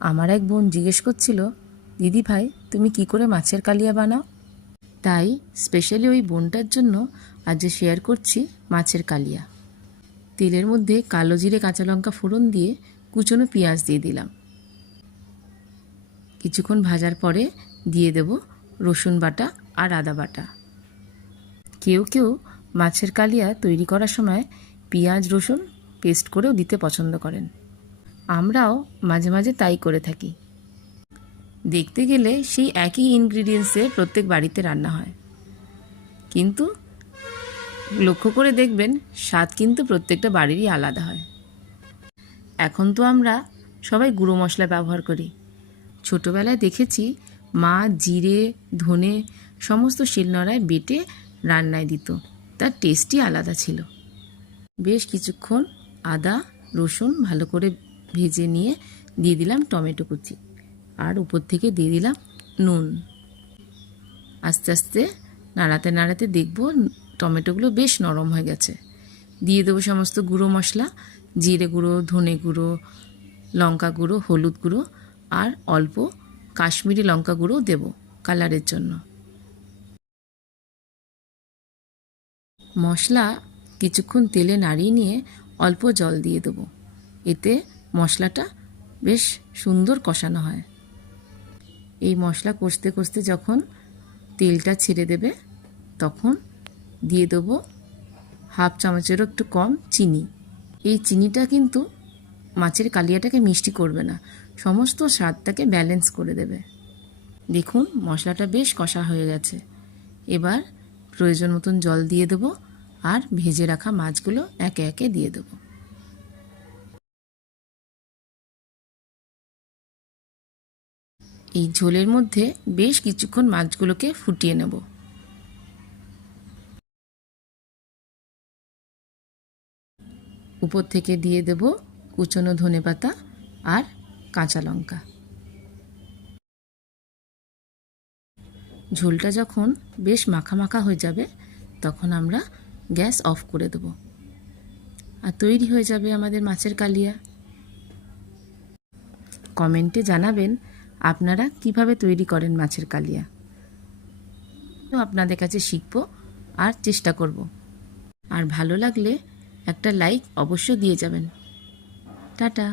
আমার এক বোন জিজ্ঞেস করছিল, দিদি ভাই তুমি কি করে মাছের কালিয়া বানাও? তাই স্পেশালি ওই বোনটার জন্য আজ শেয়ার করছি মাছের কালিয়া। তেলের মধ্যে কালো জিরে কাঁচা লঙ্কা ফোড়ন দিয়ে কুচনো পেঁয়াজ দিয়ে দিলাম। কিছুক্ষণ ভাজার পরে দিয়ে দেব রসুন বাটা আর আদা বাটা। কেউ কেউ মাছের কালিয়া তৈরি করার সময় পেঁয়াজ রসুন পেস্ট করেও দিতে পছন্দ করেন। আমরাও মাঝে মাঝে তাই করে থাকি। দেখতে গেলে সেই একই ইনগ্রিডিয়েন্টসে প্রত্যেক বাড়িতে রান্না হয়, কিন্তু লক্ষ্য করে দেখবেন স্বাদ কিন্তু প্রত্যেকটা বাড়িরই আলাদা হয়। এখন তো আমরা সবাই গুঁড়ো মশলা ব্যবহার করি। ছোটোবেলায় দেখেছি মা জিরে ধনে সমস্ত শিলনোড়ায় বেটে রান্নায় দিত, তার টেস্টই আলাদা ছিল। বেশ কিছুক্ষণ আদা রসুন ভালো করে ভেজে নিয়ে দিয়ে দিলাম টমেটো কুচি, আর উপর থেকে দিয়ে দিলাম নুন। আস্তে আস্তে নাড়াতে নাড়াতে দেখব টমেটোগুলো বেশ নরম হয়ে গেছে। দিয়ে দেবো সমস্ত গুঁড়ো মশলা, জিরে গুঁড়ো ধনে গুঁড়ো লঙ্কা গুঁড়ো হলুদ গুঁড়ো আর অল্প কাশ্মীরি লঙ্কা গুঁড়ো দেব কালারের জন্য। মশলা কিছুক্ষণ তেলে নাড়িয়ে নিয়ে অল্প জল দিয়ে দেবো, এতে মশলাটা বেশ সুন্দর কষানো হয়। এই মশলা কষতে কষতে যখন তেলটা ছেড়ে দেবে তখন দিয়ে দেবো হাফ চামচেরও একটু কম চিনি। এই চিনিটা কিন্তু মাছের কালিয়াটাকে মিষ্টি করবে না, সমস্ত স্বাদটাকে ব্যালেন্স করে দেবে। দেখুন মশলাটা বেশ কষা হয়ে গেছে। এবার প্রয়োজন মতন জল দিয়ে দেবো আর ভেজে রাখা মাছগুলো একে একে দিয়ে দেবো। এই ঝোলের মধ্যে বেশ কিছুক্ষণ মাছগুলোকে ফুটিয়ে নেব। উপর থেকে দিয়ে দেব কুচনো ধনেপাতা আর কাঁচা লঙ্কা। ঝোলটা যখন বেশ মাখা মাখা হয়ে যাবে তখন আমরা গ্যাস অফ করে দেব, আর তৈরি হয়ে যাবে আমাদের মাছের কালিয়া। কমেন্টে জানাবেন আপনারা কিভাবে তৈরি করেন মাছের কালিয়া। তো আপনাদের কাছে শিখব আর চেষ্টা করব। আর ভালো লাগলে একটা লাইক অবশ্য দিয়ে যাবেন। টাটা।